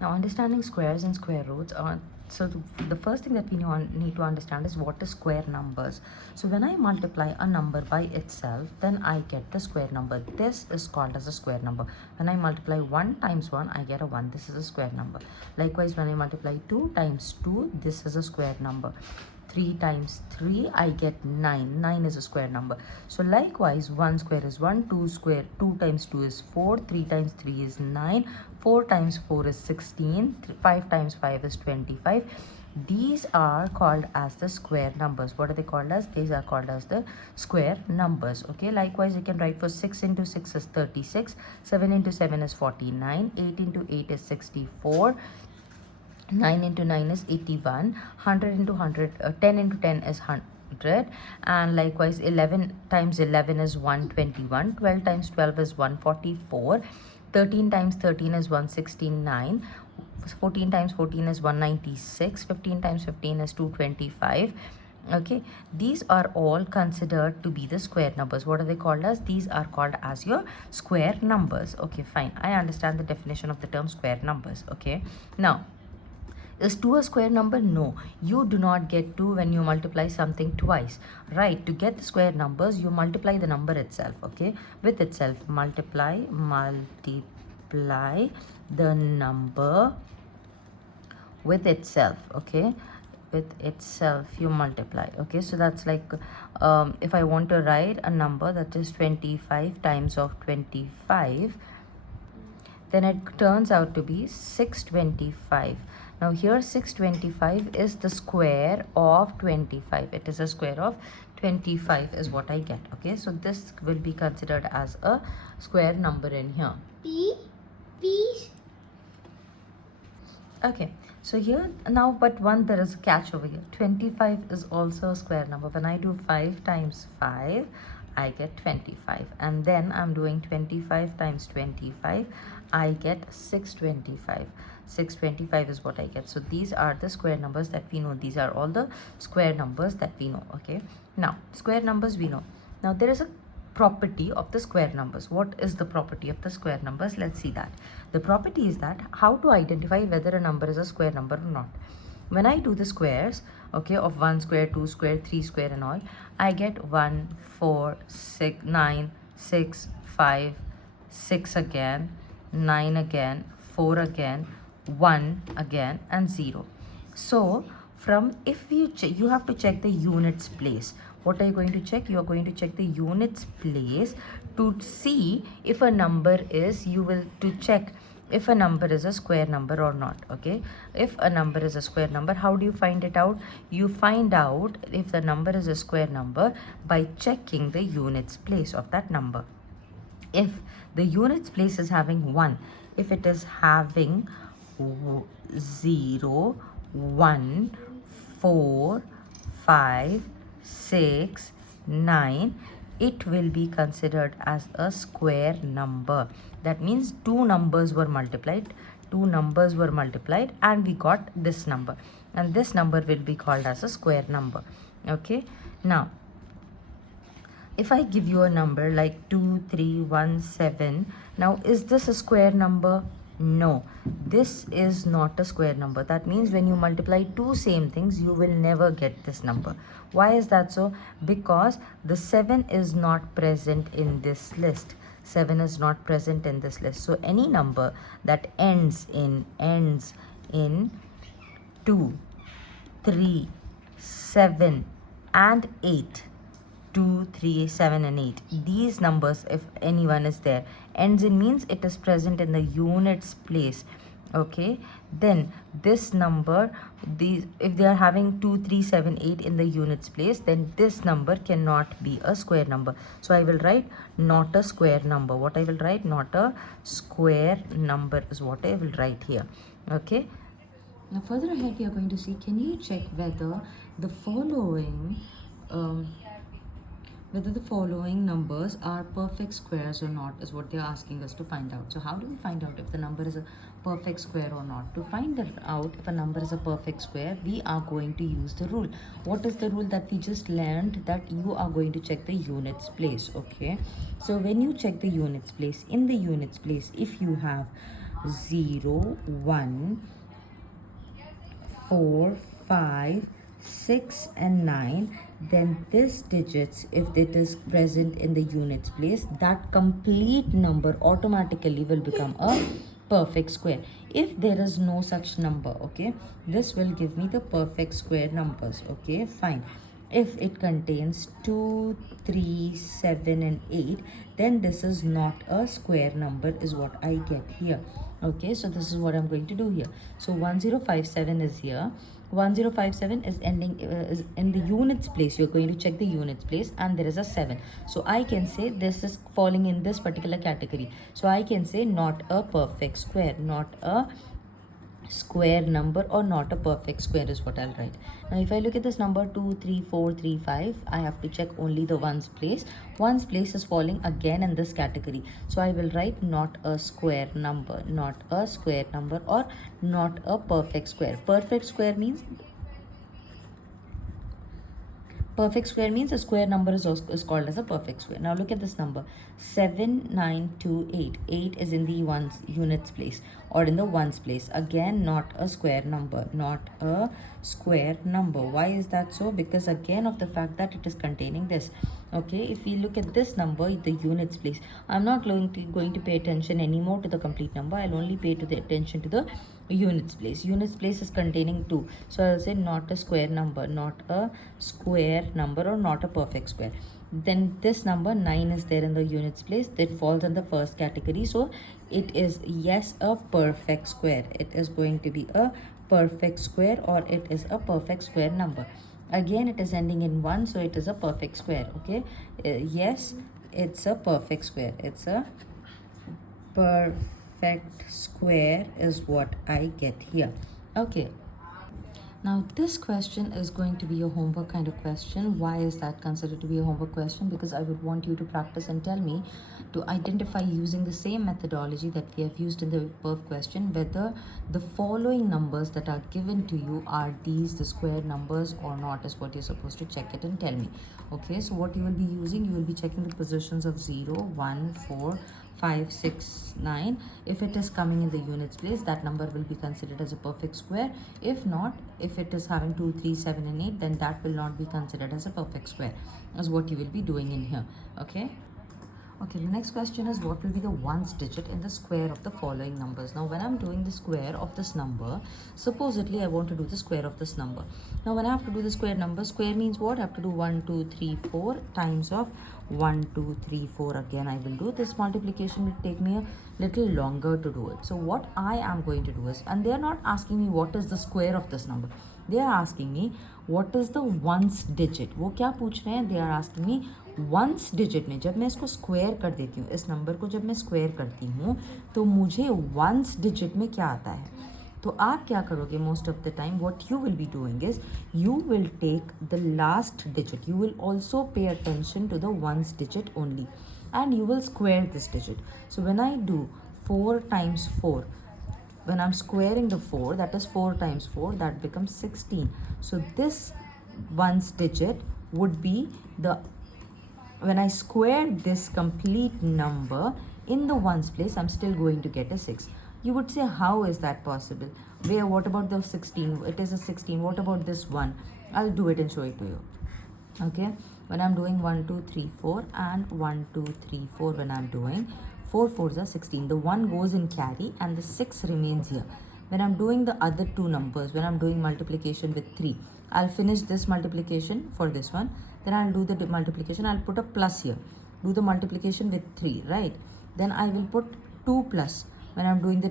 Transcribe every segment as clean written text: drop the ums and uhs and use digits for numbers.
Now, understanding squares and square roots are the first thing that we need to understand is what is square numbers. So when I multiply a number by itself, then I get the square number. This is called as a square number. When I multiply 1 times 1, I get a 1. This is a square number. Likewise, when I multiply 2 times 2, this is a square number. 3 times 3, I get 9. 9 is a square number. So likewise, 1 square is 1, 2 times 2 is 4, 3 times 3 is 9, 4 times 4 is 16, 5 times 5 is 25. These are called as the square numbers. What are they called as? These are called as the square numbers. Okay, likewise, you can write for 6 into 6 is 36, 7 into 7 is 49, 8 into 8 is 64, 9 into 9 is 81, 100 into 100, 10 into 10 is 100, and likewise 11 times 11 is 121, 12 times 12 is 144, 13 times 13 is 169, 14 times 14 is 196, 15 times 15 is 225. Okay, these are all considered to be the square numbers. What are they called as? These are called as your square numbers. Okay, fine, I understand the definition of the term square numbers. Okay, now, is 2 a square number? No, you do not get 2 when you multiply something twice, right? To get the square numbers, you multiply the number itself. Okay, with itself, multiply the number with itself. Okay, with itself you multiply. Okay, so that's like if I want to write a number that is 25 times of 25, then it turns out to be 625. Now here 625 is the square of 25. It is a square of 25 is what I get. Okay, so this will be considered as a square number in here. Please. Okay, so here now, but there is a catch over here. 25 is also a square number. When I do 5 times 5, I get 25, and then I'm doing 25 times 25, I get 625. 625 is what I get. So these are the square numbers that we know. These are all the square numbers that we know. Okay, now square numbers we know. Now there is a property of the square numbers. What is the property of the square numbers? Let's see that. The property is that how to identify whether a number is a square number or not. When I do the squares, okay, of 1 square, 2 square, 3 square and all, I get 1, 4, 6, 9, 6, 5, 6 again, 9 again, 4 again, 1 again, and 0. So from, if you have to check the units place. What are you going to check? You are going to check the units place to see if a number is, you will to check if a number is a square number or not. Okay, if a number is a square number, how do you find it out? You find out if the number is a square number by checking the units place of that number. If the units place is having 1, if it is having 0, 1, 4, 5, 6, 9, it will be considered as a square number. That means two numbers were multiplied, and we got this number, and this number will be called as a square number. Okay, now if I give you a number like 2317, now is this a square number? No, this is not a square number. That means when you multiply two same things, you will never get this number. Why is that so? Because the 7 is not present in this list. 7 is not present in this list. So any number that ends in 2, 3, 7 and 8, 2, 3, 7 and 8, these numbers, if anyone is there, ends in means it is present in the units place. Okay, then this number, these, if they are having 2, 3, 7, 8 in the units place, then this number cannot be a square number. So I will write not a square number. What I will write? Not a square number is what I will write here. Okay, now further ahead we are going to see, can you check whether the following numbers are perfect squares or not, is what they're asking us to find out. So how do we find out if the number is a perfect square or not? To find out if a number is a perfect square, we are going to use the rule. What is the rule that we just learned? That you are going to check the units place. Okay, so when you check the units place, in the units place, if you have 0, 1, 4, 5, 6 and 9, then this digits, if it is present in the units place, that complete number automatically will become a perfect square. If there is no such number, okay, this will give me the perfect square numbers. Okay, fine. If it contains 2, 3, 7 and 8, then this is not a square number is what I get here. Okay, so this is what I'm going to do here. So 1057 is here. 1057 is ending is in the units place. You're going to check the units place and there is a 7. So I can say this is falling in this particular category. So I can say not a perfect square, not a square number or not a perfect square is what I'll write. Now if I look at this number 2, 3, 4, 3, 5, I have to check only the ones place. Ones place is falling again in this category. So I will write not a square number, not a square number or not a perfect square. Perfect square means perfect square means a square number is called as a perfect square. Now look at this number 7928. 8 is in the ones units place or in the ones place. Again, not a square number, not a square number. Why is that so? Because again of the fact that it is containing this. Okay, if we look at this number, the units place, I'm not going to pay attention anymore to the complete number. I'll only pay to the attention to the units place. Units place is containing 2, so I'll say not a square number, not a square number or not a perfect square. Then this number 9 is there in the units place, that falls in the first category. So it is, yes, a perfect square. It is going to be a perfect square or it is a perfect square number. Again, it is ending in 1, so it is a perfect square. Okay, yes, it's a perfect square. It's a perfect square is what I get here. Okay, now this question is going to be a homework kind of question. Why is that considered to be a homework question? Because I would want you to practice and tell me to identify using the same methodology that we have used in the perf question whether the following numbers that are given to you are these the square numbers or not, is what you're supposed to check it and tell me. Okay, so what you will be using, you will be checking the positions of 0, 1, 4, 5, 6, 9. If it is coming in the units place, that number will be considered as a perfect square. If not, if it is having 2, 3, 7 and 8, then that will not be considered as a perfect square, is what you will be doing in here. Okay, the next question is what will be the ones digit in the square of the following numbers. Now when I'm doing the square of this number, supposedly I want to do the square of this number. Now when I have to do the square number, square means what? I have to do 1, 2, 3, 4 times of 1, 2, 3, 4. Again I will do this multiplication. Will take me a little longer to do it. So what I am going to do is, and they are not asking me what is the square of this number, they are asking me what is the ones digit. वो क्या पूछ रहे हैं? They are asking me ones digit में जब मैं इसको square कर देती हूँ, इस नंबर को जब मैं स्क्वायर करती हूँ तो मुझे वंस डिजिट में क्या आता है. तो आप क्या करोगे most of the time, what you will be doing is you will take the last digit. You will also pay attention to the ones digit only and you will square this digit. So when I do 4 times 4, when I'm squaring the 4, that is 4 times 4, that becomes 16. So this ones digit would be the, when I square this complete number in the ones place, I'm still going to get a 6. You would say, how is that possible? Where, what about the 16? It is a 16. What about this one? I'll do it and show it to you. Okay, when I'm doing 1, 2, 3, 4 and 1, 2, 3, 4, when I'm doing 4 4s are 16, the 1 goes in carry and the 6 remains here. When I'm doing the other two numbers, when I'm doing multiplication with 3, I'll finish this multiplication for this one, then I'll do the multiplication, I'll put a plus here, do the multiplication with 3, right? Then I will put 2 plus when I'm doing the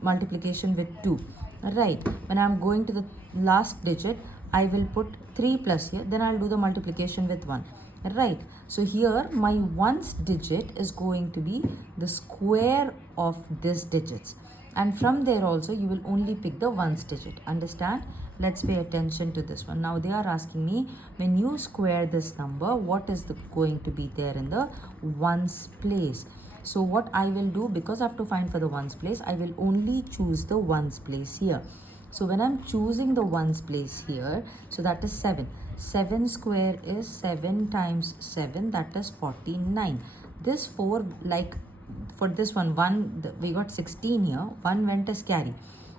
multiplication with 2, right? When I'm going to the last digit, I will put 3 plus here, then I'll do the multiplication with 1, right? So here my ones digit is going to be the square of this digits, and from there also you will only pick the ones digit. Understand? Let's pay attention to this one. Now they are asking me, when you square this number, what is going to be there in the ones place? So what I will do, because I have to find for the ones place, I will only choose the ones place here. So when I'm choosing the ones place here, so that is 7. 7 square is 7 times 7, that is 49. This 4, like for this one, we got 16 here, 1 went as carry.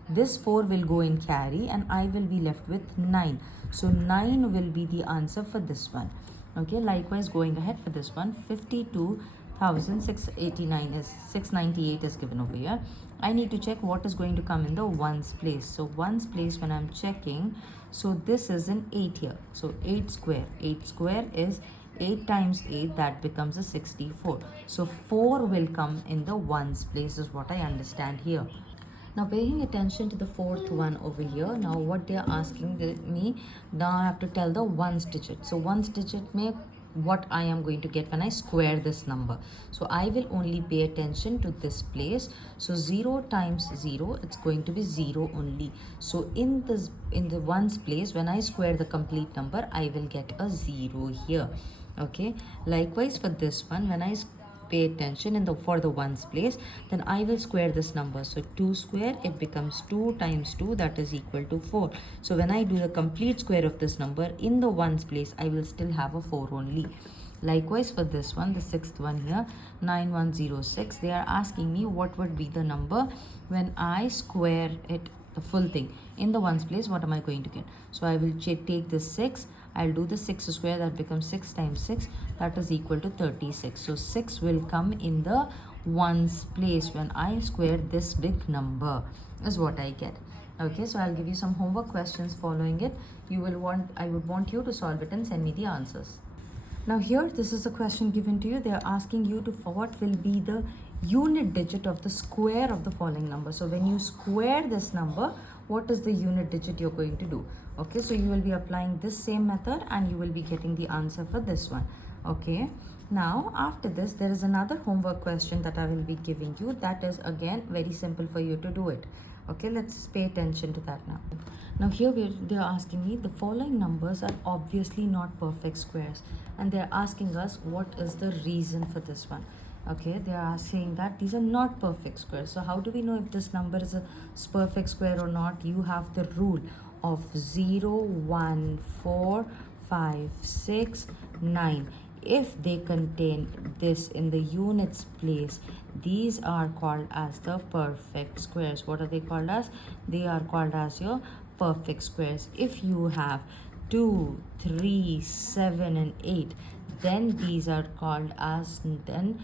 This 4 will go in carry and I will be left with 9. So 9 will be the answer for this one. Okay, likewise going ahead for this one, 52,689 is 698 is given over here. I need to check what is going to come in the ones place. So ones place, when I'm checking, so this is an 8 here. So 8 square is 8 times 8, that becomes a 64. So 4 will come in the ones place is what I understand here. Now paying attention to the fourth one over here, now what they are asking me, now I have to tell the ones digit. So ones digit may what I am going to get when I square this number. So I will only pay attention to this place. So 0 times 0, it's going to be 0 only. So in the ones place, when I square the complete number, I will get a 0 here. Okay, likewise for this one, when I pay attention for the ones place, then I will square this number. So 2 square, it becomes 2 times 2, that is equal to 4. So when I do the complete square of this number in the ones place, I will still have a 4 only. Likewise for this one, the sixth one here, 9106, they are asking me what would be the number when I square it, the full thing in the ones place. What am I going to get? So I will take this 6, I'll do the 6 square, that becomes 6 times 6, that is equal to 36. So 6 will come in the ones place when I square this big number is what I get. Okay, so I'll give you some homework questions following it. I would want you to solve it and send me the answers. Now here, this is a question given to you. They are asking you to what will be the unit digit of the square of the following number. So when you square this number, what is the unit digit you're going to do? Okay, so you will be applying this same method and you will be getting the answer for this one. Okay, now after this, there is another homework question that I will be giving you. That is again very simple for you to do it. Okay, let's pay attention to that now. Now here they are asking me, the following numbers are obviously not perfect squares, and they are asking us what is the reason for this one. Okay, they are saying that these are not perfect squares. So how do we know if this number is a perfect square or not? You have the rule of 0, 1, 4, 5, 6, 9. If they contain this in the units place, these are called as the perfect squares. What are they called as? They are called as your perfect squares. If you have 2, 3, 7 and 8, then these are called as, then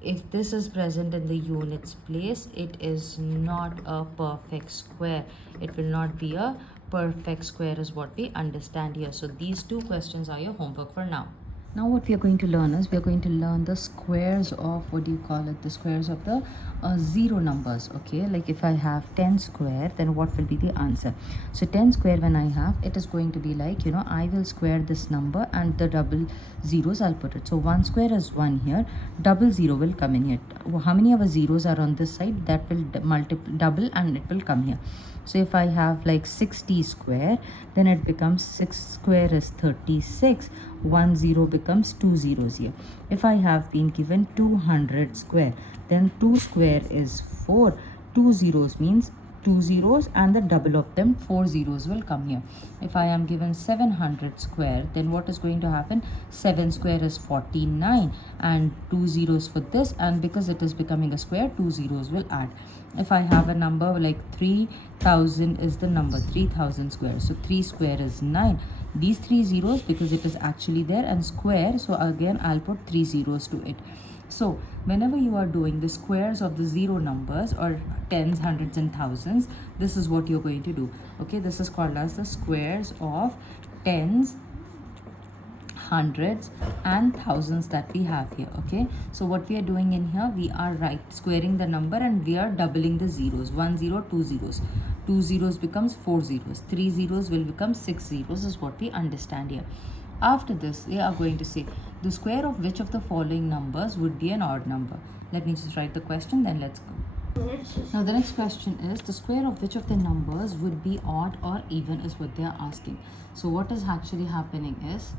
if this is present in the units place, it is not a perfect square. It will not be a perfect square is what we understand here. So these two questions are your homework for now. Now what we are going to learn is, we are going to learn the squares of, what do you call it, the squares of the zero numbers. Okay, like if I have 10 square, then what will be the answer? So 10 square, when I have, it is going to be like, I will square this number and the double zeros I'll put it. So 1 square is 1 here, double 0 will come in here. How many of our zeros are on this side? That will double and it will come here. So if I have like 60 square, then it becomes 6 square is 36. 1 0 becomes 2 zeros here. If I have been given 200 square, then 2 square is 4. 2 zeros means 2 zeros and the double of them, 4 zeros will come here. If I am given 700 square, then what is going to happen? 7 square is 49 and 2 zeros for this, and because it is becoming a square, 2 zeros will add. If I have a number like 3000 is the number, 3000 square, so 3 square is 9. These 3 zeros, because it is actually there and square, so again I'll put 3 zeros to it. So whenever you are doing the squares of the zero numbers or tens, hundreds and thousands, this is what you're going to do. Okay, this is called as the squares of tens, hundreds and thousands that we have here. Okay, so what we are doing in here, we are squaring the number and we are doubling the zeros. 1 0, 2 zeros, 2 zeros becomes 4 zeros, 3 zeros will become 6 zeros is what we understand here. After this, they are going to say the square of which of the following numbers would be an odd number. Let me just write the question, then let's go. Now the next question is, the square of which of the numbers would be odd or even is what they are asking. So what is actually happening is,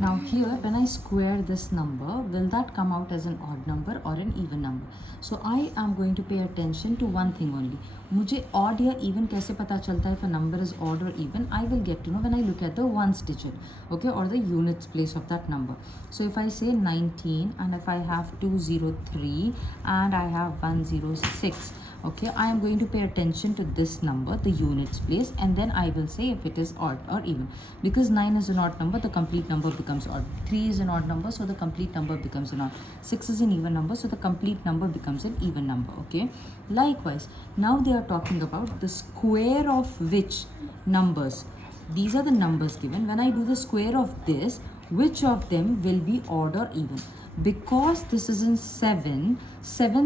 Now here when I square this number, will that come out as an odd number or an even number? So I am going to pay attention to one thing only. मुझे odd या even कैसे पता चलता है if a number is odd or even? I will get to know when I look at the ones digit, okay, or the units place of that number. So if I say 19 and if I have 203 and I have 106, okay, I am going to pay attention to this number, the units place, and then I will say if it is odd or even. Because 9 is an odd number, the complete number becomes odd. 3 is an odd number, so the complete number becomes an odd. 6 is an even number, so the complete number becomes an even number, okay. Likewise, now they are talking about the square of which numbers. These are the numbers given. When I do the square of this, which of them will be odd or even? Because this is in 7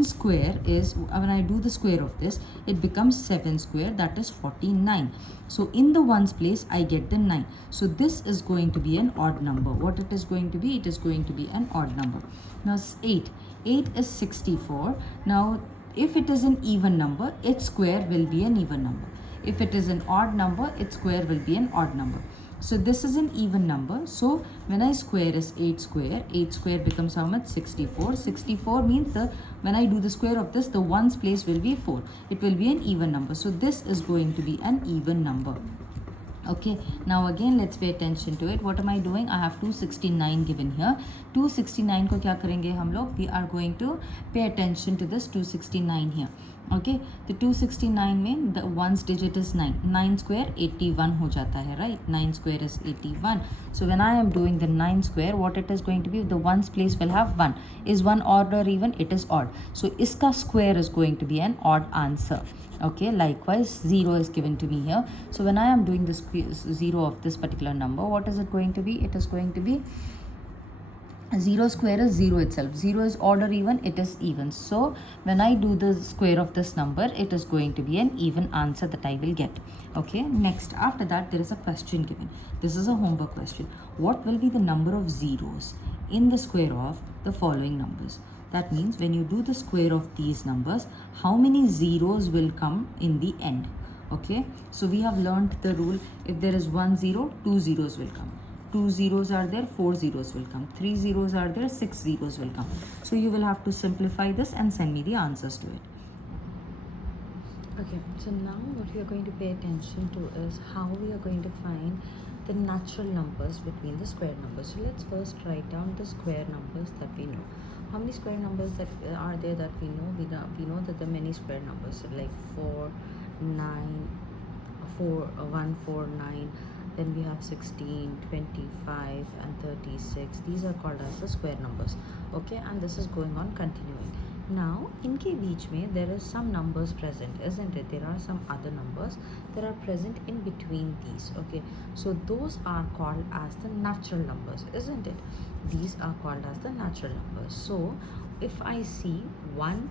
square is, when I do the square of this, it becomes 7 square, that is 49. So in the ones place I get the 9. So this is going to be an odd number. What it is going to be? It is going to be an odd number. Now 8 is 64. Now if it is an even number, its square will be an even number. If it is an odd number, its square will be an odd number. So this is an even number. So when I square is 8 square becomes how much? 64. 64 means when I do the square of this, the ones place will be 4. It will be an even number. So this is going to be an even number. Okay, now again let's pay attention to it. What am I doing? I have 269 given here. 269 को क्या करेंगे हम लोग? We are going to pay attention to this 269 here. Okay, the 269 में the ones digit is 9. 9 square 81 हो जाता है, right? 9 square is 81. So when I am doing the 9 square, what it is going to be? The ones place will have 1. Is 1 odd or even? It is odd. So इसका square is going to be an odd answer. Okay, likewise 0 is given to me here. So when I am doing the 0 of this particular number, what is it going to be? It is going to be 0 square is 0 itself. 0 is odd or even? It is even. So when I do the square of this number, it is going to be an even answer that I will get. Okay, next after that there is a question given. This is a homework question. What will be the number of zeros in the square of the following numbers? That means when you do the square of these numbers, how many zeros will come in the end? Okay, so we have learned the rule. If there is 1 0, 2 zeros will come. 2 zeros are there, 4 zeros will come. 3 zeros are there, 6 zeros will come. So you will have to simplify this and send me the answers to it. Okay, so now what we are going to pay attention to is how we are going to find the natural numbers between the square numbers. So let's first write down the square numbers that we know. How many square numbers that are there that we know? We know that there are many square numbers, so like 4, 9, 1, 4, 9. Then we have 16, 25 and 36. These are called as the square numbers. Okay, and this is going on continuing. Now, इनके बीच में there is some numbers present, isn't it? There are some other numbers that are present in between these. Okay, so those are called as the natural numbers, isn't it? These are called as the natural numbers. So, if I see 1,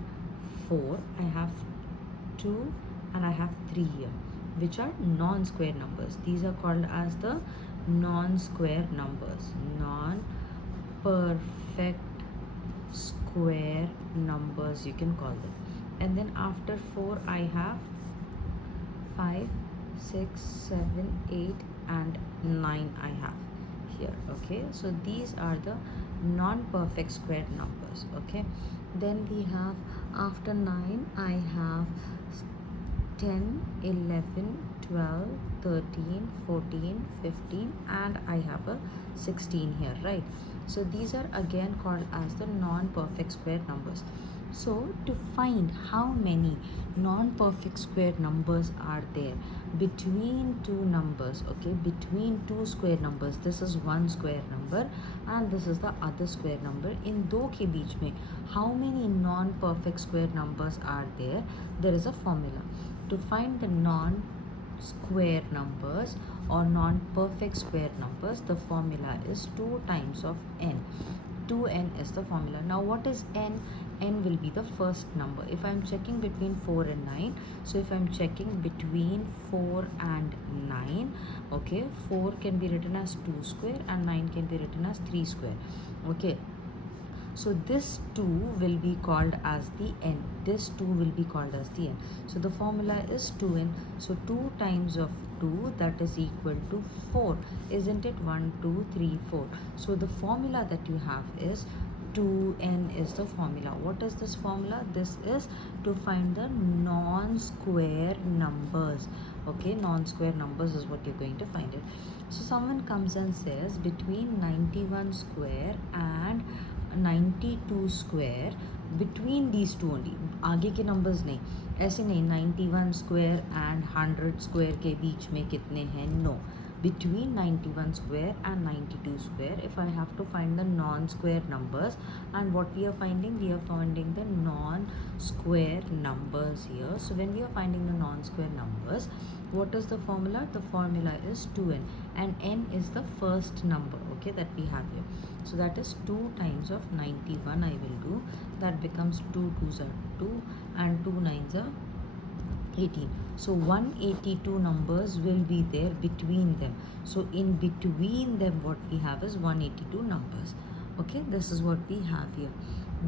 4, I have 2 and I have 3 here, which are non-square numbers. These are called as the non-square numbers. Non-perfect square numbers, you can call them. And then after 4 I have 5, 6, 7, 8 and 9 I have here. Okay, so these are the non-perfect square numbers. Okay, then we have after 9 I have 10, 11, 12, 13, 14, 15 and I have a 16 here, right? So these are again called as the non-perfect square numbers. So to find how many non-perfect square numbers are there between two numbers, okay, between two square numbers, this is one square number and this is the other square number, in दो के बीच में how many non-perfect square numbers are there, there is a formula. To find the non-square numbers or non-perfect square numbers, the formula is 2 times of n. 2n is the formula. Now what is n? N will be the first number. If I am checking between 4 and 9, so if I am checking between 4 and 9, okay, 4 can be written as 2 square and 9 can be written as 3 square. Okay, So this 2 will be called as the n. This 2 will be called as the n. So the formula is 2n. So 2 times of 2, that is equal to 4. Isn't it? 1, 2, 3, 4. So the formula that you have is 2n is the formula. What is this formula? This is to find the non-square numbers. Okay, non-square numbers is what you're going to find it. So someone comes and says between 91 square and 92 square, between these two only, आगे के numbers नहीं, ऐसे नहीं 91 square and 100 square के बीच में कितने हैं, no, between 91 square and 92 square, if I have to find the non-square numbers, and what we are finding the non-square numbers here. So when we are finding the non-square numbers, what is the formula? The formula is 2n, and n is the first number, okay, that we have here. So that is 2 times of 91 I will do. That becomes 2 2s are 2 and 2 9s are 18. So 182 numbers will be there between them. So in between them what we have is 182 numbers. Okay, this is what we have here.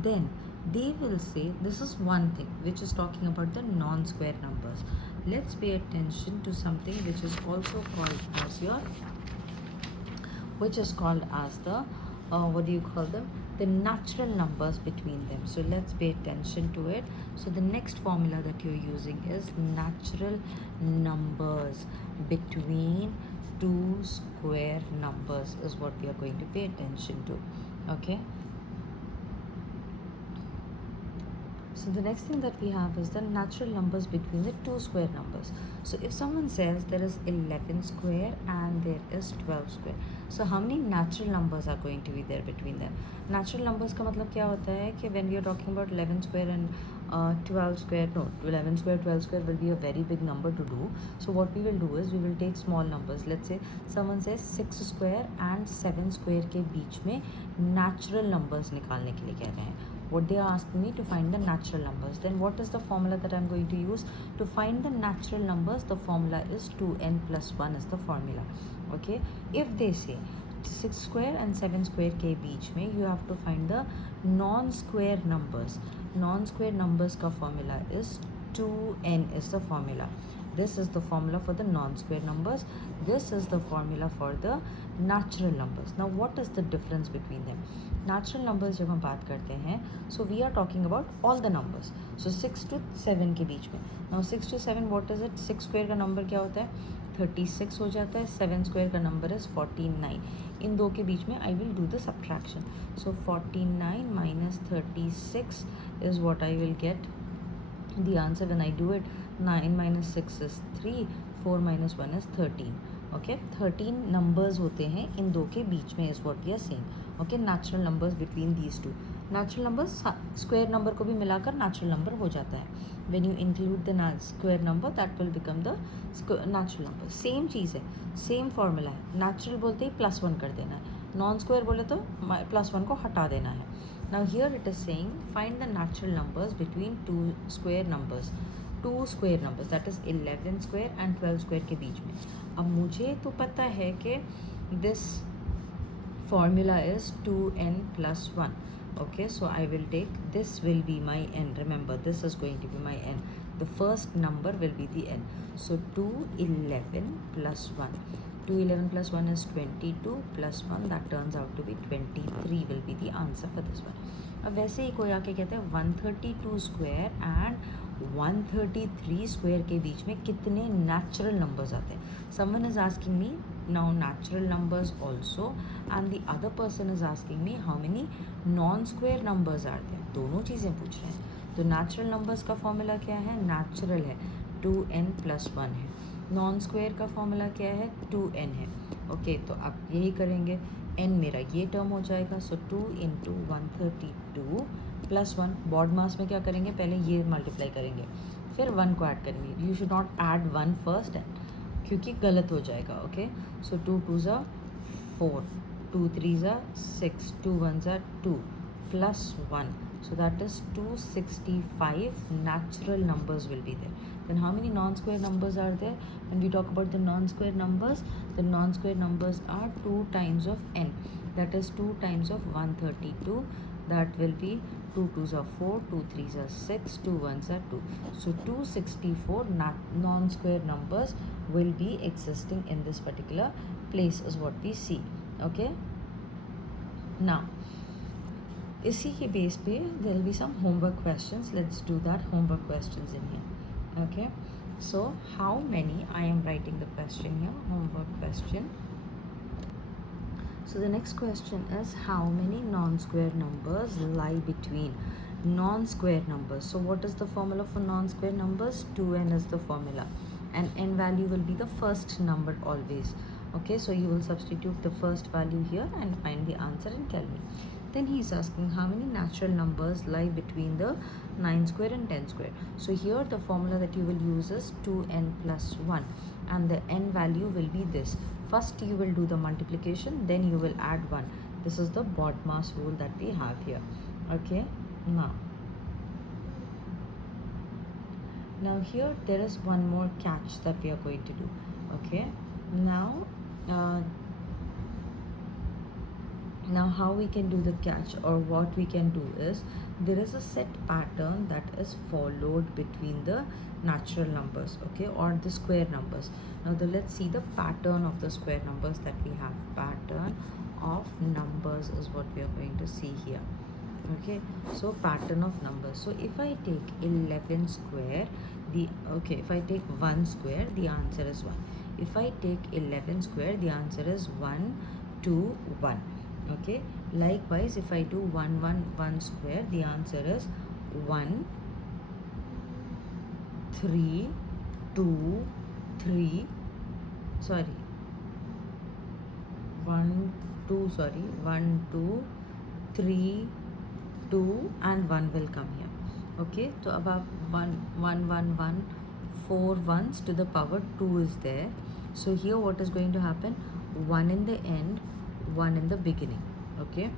Then they will say, this is one thing which is talking about the non-square numbers. Let's pay attention to something which is also called as your, which is called as the what do you call them, the natural numbers between them. So let's pay attention to it. So the next formula that you're using is natural numbers between two square numbers is what we are going to pay attention to. Okay, so the next thing that we have is the natural numbers between the two square numbers. So if someone says there is 11 square and there is 12 square, so how many natural numbers are going to be there between them? Natural numbers का मतलब क्या होता है कि when we are talking about 11 square and 12 square, no, 11 square 12 square will be a very big number to do. So what we will do is we will take small numbers. Let's say someone says 6 square and 7 square के बीच में natural numbers निकालने के लिए कह रहे हैं. What they are asking me to find the natural numbers. Then what is the formula that I'm going to use to find the natural numbers? The formula is 2n plus 1 is the formula. Okay, if they say 6 square and 7 square के बीच में you have to find the non-square numbers. Non-square numbers का formula is 2n is the formula. This is the formula for the non-square numbers. This is the formula for the natural numbers. Now what is the difference between them? Natural numbers जब हम बात करते हैं, so we are talking about all the numbers. So 6 to 7 के बीच में. Now 6 to 7 what is it? 6 square का number क्या होता है? 36 हो जाता है. 7 square का number is 49. इन दो के बीच में I will do the subtraction. So 49 minus 36 is what I will get. The answer when I do it, 9 minus 6 is 3, 4 minus 1 is 13. Okay, 13 numbers होते हैं इन दो के बीच में is what we are saying. Okay, natural numbers between these two. Natural numbers square number को भी मिलाकर natural number हो जाता है. When you include the square number, that will become the natural number. Same चीज़ है, same formula है. Natural बोलते ही plus 1 कर देना है. Non-square बोले तो plus 1 को हटा देना है. Now here it is saying find the natural numbers between two square numbers. Two square numbers, that is 11 square and 12 square के बीच में. अब मुझे तो पता है कि this formula is 2n plus 1. Okay, so I will take, this will be my n. Remember, this is going to be my n. The first number will be the n. So 211 plus 1. 211 plus 1 is 22 plus 1, that turns out to be 23 will be the answer for this one. अब वैसे ही कोई आके कहते हैं 132 square and 133 square के बीच में कितने natural numbers आते हैं. Someone is asking me now natural numbers also and the other person is asking me how many non square numbers are there. दोनों चीज़ें पूछ रहे हैं. तो नेचुरल नंबर्स का फॉर्मूला क्या है? नेचुरल है 2n plus 1 है. नॉन स्क्वायर का फॉर्मूला क्या है? 2n है. ओके, तो आप यही करेंगे. n मेरा ये टर्म हो जाएगा. सो 2 इंटू 132 प्लस 1. बॉड मास में क्या करेंगे? पहले ये मल्टीप्लाई करेंगे, फिर 1 को ऐड करेंगे. You should not add 1 first क्योंकि गलत हो जाएगा. ओके, सो 2 2 ज़ा 4, 2 3 ज़ा 6, 2 1 ज़ा 2 plus 1. So that is 265 natural numbers will be there. Then how many non-square numbers are there? When we talk about the non-square numbers, the non-square numbers are 2 times of n. That is 2 times of 132 that will be 2 2s are 4, 2 3s are 6, 2 1s are 2. So 264 non-square numbers will be existing in this particular place is what we see. Okay, now इसी के base पे there will be some homework questions. Let's do that homework questions in here. Okay, so how many, I am writing the question here, homework question. So the next question is, how many non-square numbers lie between non-square numbers? So what is the formula for non-square numbers? 2n is the formula, and n value will be the first number always. Okay, so you will substitute the first value here and find the answer and tell me. Then he is asking how many natural numbers lie between the 9 square and 10 square. So here the formula that you will use is 2n plus 1, and the n value will be this. First you will do the multiplication, then you will add 1. This is the BODMAS rule that we have here. Okay, now here there is one more catch that we are going to do. Okay, now how we can do the catch, or what we can do is, there is a set pattern that is followed between the natural numbers, okay, or the square numbers. Now let's see the pattern of the square numbers that we have. Pattern of numbers is what we are going to see here. Okay, so pattern of numbers. So if I take 11 square, if I take 1 square, the answer is 1. If I take 11 square, the answer is 1 2 1. Okay, likewise if I do 1 1 1 square, the answer is 1 3 2 3 sorry 1 2 sorry 1 2 3 2 and 1 will come here. Okay, so above 1 1 1 1 4 ones to the power 2 is there. So here what is going to happen? 1 in the end, 1 in the beginning. Okay,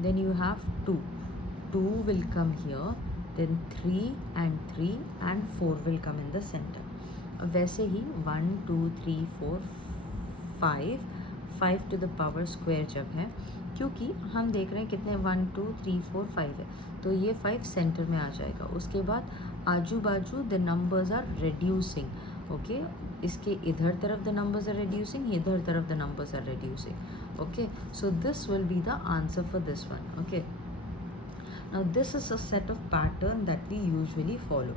then you have 2 will come here, then 3 and 3 and 4 will come in the center. वैसे ही 1 2 3 4 5 to the power square जब है, क्योंकि हम देख रहे हैं कितने 1 2 3 4 5 है, तो ये 5 सेंटर में आ जाएगा. उसके बाद आजू बाजू the numbers are reducing. Okay, इसके इधर तरफ द नंबर्स आर रिड्यूसिंग, इधर तरफ the numbers are reducing. Okay, so this will be the answer for this one. Okay, now this is a set of pattern that we usually follow.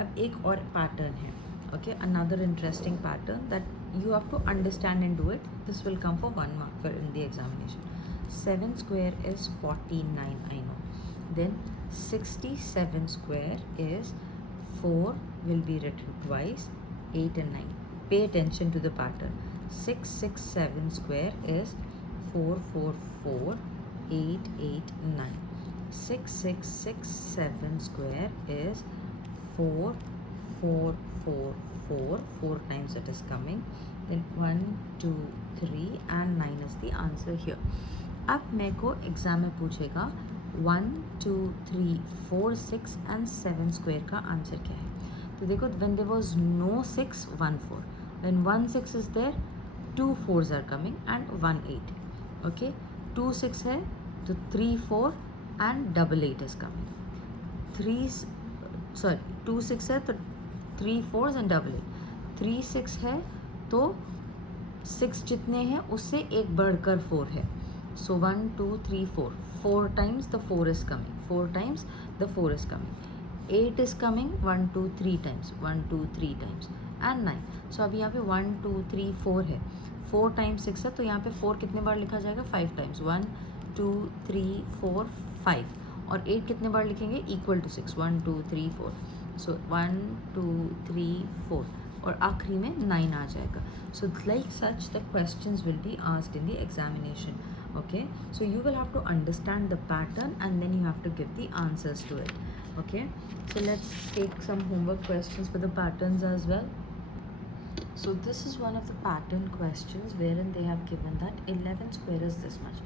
अब एक और pattern है. Okay, another interesting pattern that you have to understand and do it. This will come for 1 mark for in the examination. 7 square is 49, I know. Then 67 square is 4 will be written twice, 8 and 9. Pay attention to the pattern. 667 square is 4 4 4 8 8 9. 6667 square is 4 4 4 4 times it is coming. Then 1 2 3 and 9 is the answer here. अब मेरे को exam में पूछेगा 1 2 3 4 6 and 7 square का answer क्या है. तो देखो, when there was no 6 1 4, when 1 6 is there, 2 4s are coming and 1 8. Okay, 2 6 है तो 3 4 and 8 8 is coming. 2 6 है तो 3 4s and 8 8. 3 6 है तो 6 जितने हैं उससे एक बढ़कर 4 है. So 1 2 3 4 times the 4 is coming. 4 times the 4 is coming. 8 is coming 1 2 3 times. 1 2 3 times and 9. So अब यहाँ पे 1 2 3 4 है. 4 times 6 है तो यहाँ पे 4 कितने बार लिखा जाएगा? 5 times. 1 2 3 4 5. और 8 कितने बार लिखेंगे? Equal to 6. 1 2 3 4. सो 1 2 3 4 और आखिरी में 9 आ जाएगा. So like such the questions will be asked in the examination. Okay, so you will have to understand the pattern and then you have to give the answers to it. Okay, so let's take some homework questions for the patterns as well. So this is one of the pattern questions wherein they have given that 11 square is this much.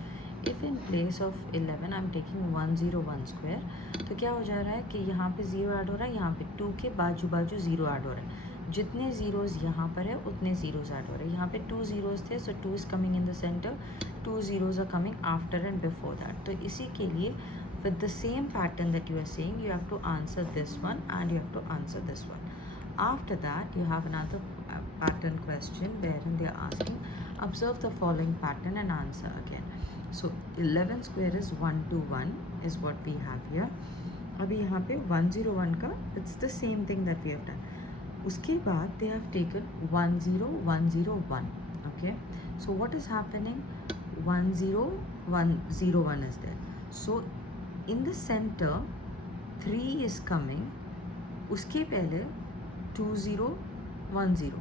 If in place of 11 I'm taking 101 square, तो क्या हो जा रहा है कि यहाँ पे 0 add हो रहा है, यहाँ पे 2 के बाजू बाजू 0 ऐड हो रहा है. जितने ज़ीरोज़ यहाँ पर है उतने ज़ीरोज़ ऐड हो रहे हैं. यहाँ पे 2 ज़ीरोज़ थे, so 2 is coming in the centre, 2 zeros are coming after and before that. तो इसी के लिए with the same pattern that you are saying, you have to answer this one and you have to answer this one. After that, you have another pattern question wherein they are asking, observe the following pattern and answer again. So 11 square is 121 is what we have here. अभी यहाँ पे 101 का it's the same thing that we have done. उसके बाद they have taken 10101. Okay, so what is happening? 10101 is there. So in the center 3 is coming. उसके पहले 2010,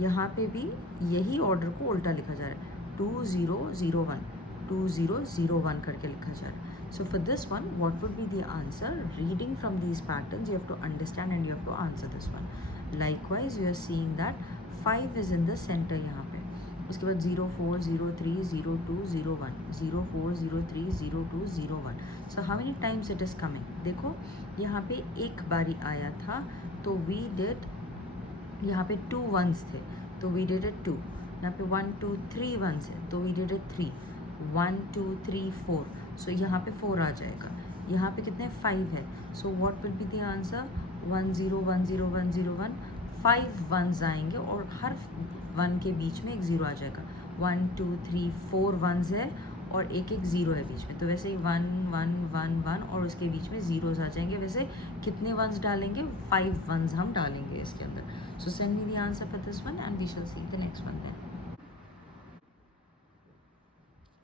यहाँ पे भी यही ऑर्डर को उल्टा लिखा जा रहा है, 2001 2001 करके लिखा जा रहा है. So for this one, what would be the answer? Reading from these patterns, you have to understand and you have to answer this one. Likewise, you are seeing that 5 is in the center यहाँ पे. उसके बाद 04030201 04030201. So how many times it is coming? देखो यहाँ पे एक बारी आया था तो we did, यहाँ पे 2 ones थे तो we did it 2. यहाँ पे 1 2 3 ones है तो we did it 3. 1 2 3 4. So यहाँ पे 4 आ जाएगा. यहाँ पे कितने 5 है. So what will be the answer? 1010101. 5 ones आएंगे और हर 1 के बीच में एक 0 आ जाएगा. 1 2 3 4 ones है और एक 0 है बीच में. तो वैसे ही 1 1 1 1 और उसके बीच में zeros आ जाएंगे. वैसे कितने ones डालेंगे? 5 ones हम डालेंगे इसके अंदर. So send me the answer for this one and we shall see the next one then.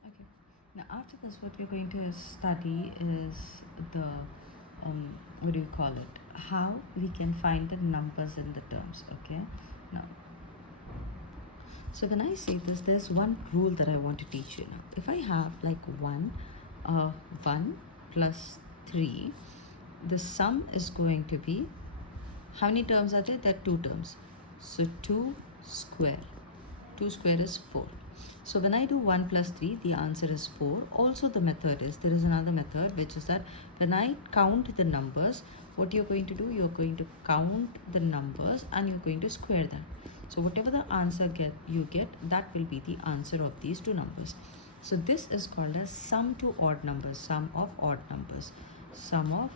Okay. Now after this, what we're going to study is the what do you call it? How we can find the numbers in the terms. Okay. Now, so when I say this, there's one rule that I want to teach you now. If I have like 1 plus 3, the sum is going to be, how many terms are there? There are 2 terms. So 2 square. 2 square is 4. So when I do 1 plus 3, the answer is 4. Also the method is, there is another method which is that when I count the numbers, what you're going to do, you're going to count the numbers and you're going to square them. So whatever the answer you get, that will be the answer of these 2 numbers. So this is called as sum to odd numbers, sum of odd numbers. Sum of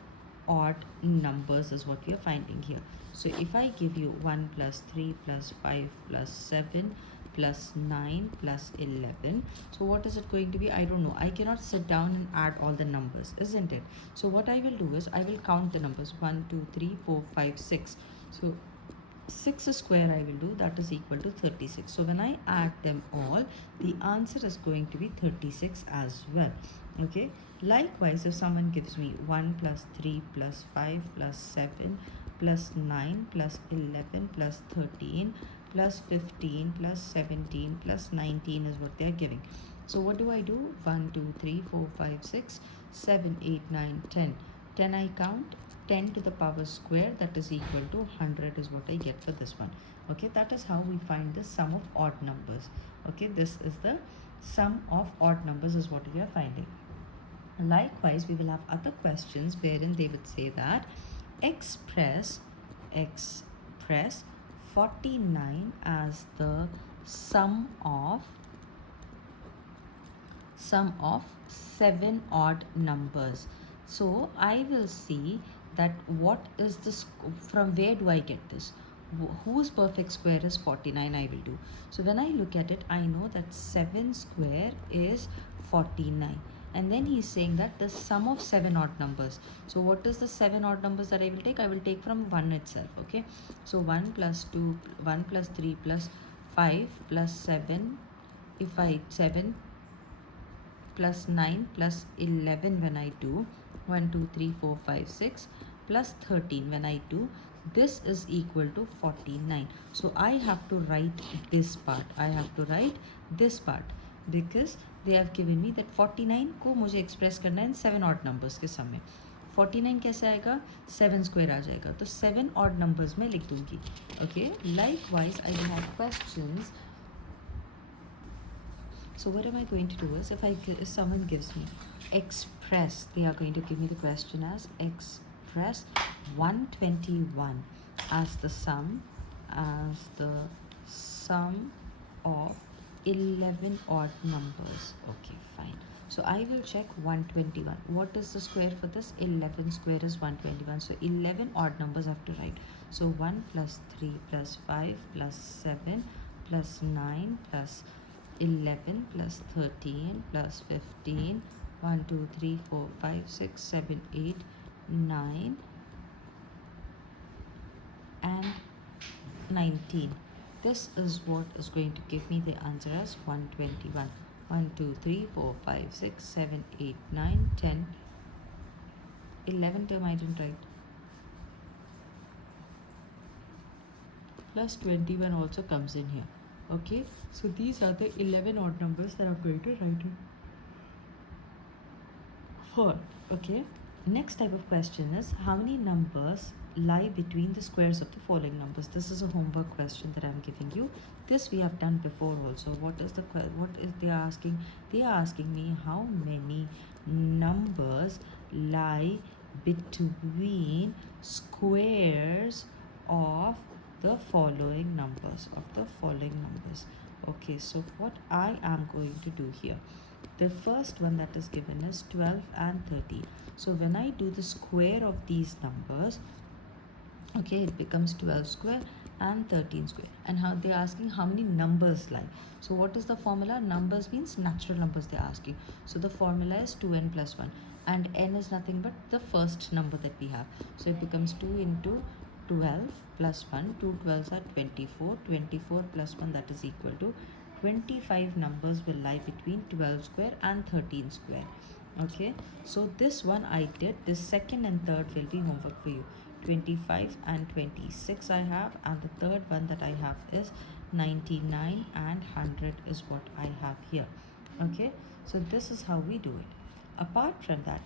odd numbers is what we are finding here. So if I give you 1 plus 3 plus 5 plus 7 plus 9 plus 11, so what is it going to be? I don't know. I cannot sit down and add all the numbers, isn't it? So what I will do is I will count the numbers 1 2 3 4 5 6. So 6 square I will do, that is equal to 36. So when I add them all, the answer is going to be 36 as well. Okay, likewise if someone gives me 1 plus 3 plus 5 plus 7 plus 9 plus 11 plus 13 plus 15 plus 17 plus 19 is what they are giving. So what do I do? 1 2 3 4 5 6 7 8 9 10. 10 I count. 10 to the power square, that is equal to 100 is what I get for this one. Okay, that is how we find the sum of odd numbers. Okay, this is the sum of odd numbers is what we are finding. Likewise, we will have other questions wherein they would say that express 49 as the sum of 7 odd numbers. So I will see that what is this, from where do I get this? Whose perfect square is 49? I will do. So when I look at it, I know that 7 square is 49. And then he's saying that the sum of 7 odd numbers. So what is the 7 odd numbers that I will take? I will take from 1 itself. Okay. So 1 plus 2, 1 plus 3 plus 5 plus 7. If I 7 plus 9 plus 11 when I do 1 2 3 4 5 6 plus 13 when I do, this is equal to 49. So I have to write this part. I have to write this part because they have given me that 49 को मुझे express करना है 7 odd numbers के sum में. 49 कैसे आएगा? 7 square आ जाएगा. तो 7 odd numbers में लिख दूँगी. Okay. Likewise, I will have questions. So what am I going to do is if someone gives me express, they are going to give me the question as express 121 as the sum of 11 odd numbers. Okay, fine. So I will check 121. What is the square for this? 11 square is 121. So 11 odd numbers I have to write. So 1 plus 3 plus 5 plus 7 plus 9 plus 11 plus 13 plus 15. 1, 2, 3, 4, 5, 6, 7, 8, 9 and 19. This is what is going to give me the answer as 121. 1, 2, 3, 4, 5, 6, 7, 8, 9, 10, 11 term I didn't write. Plus 21 also comes in here. Okay, so these are the 11 odd numbers that I'm going to write in for. Okay, next type of question is how many numbers lie between the squares of the following numbers. This is a homework question that I'm giving you. This we have done before also. What is they are asking? They are asking me how many numbers lie between squares of the following numbers Okay, so what I am going to do here, the first one that is given is 12 and 13. So when I do the square of these numbers, okay, it becomes 12 square and 13 square. And how they're asking how many numbers lie. So what is the formula? Numbers means natural numbers they're asking. So the formula is 2n plus 1, and n is nothing but the first number that we have. So it becomes 2 into 12 plus 1. 2 12s are 24. 24 plus 1, that is equal to 25 numbers will lie between 12 square and 13 square. Okay, so this one I did. This second and third will be homework for you. 25 and 26 I have, and the third one that I have is 99 and 100 is what I have here. Okay, so this is how we do it. Apart from that,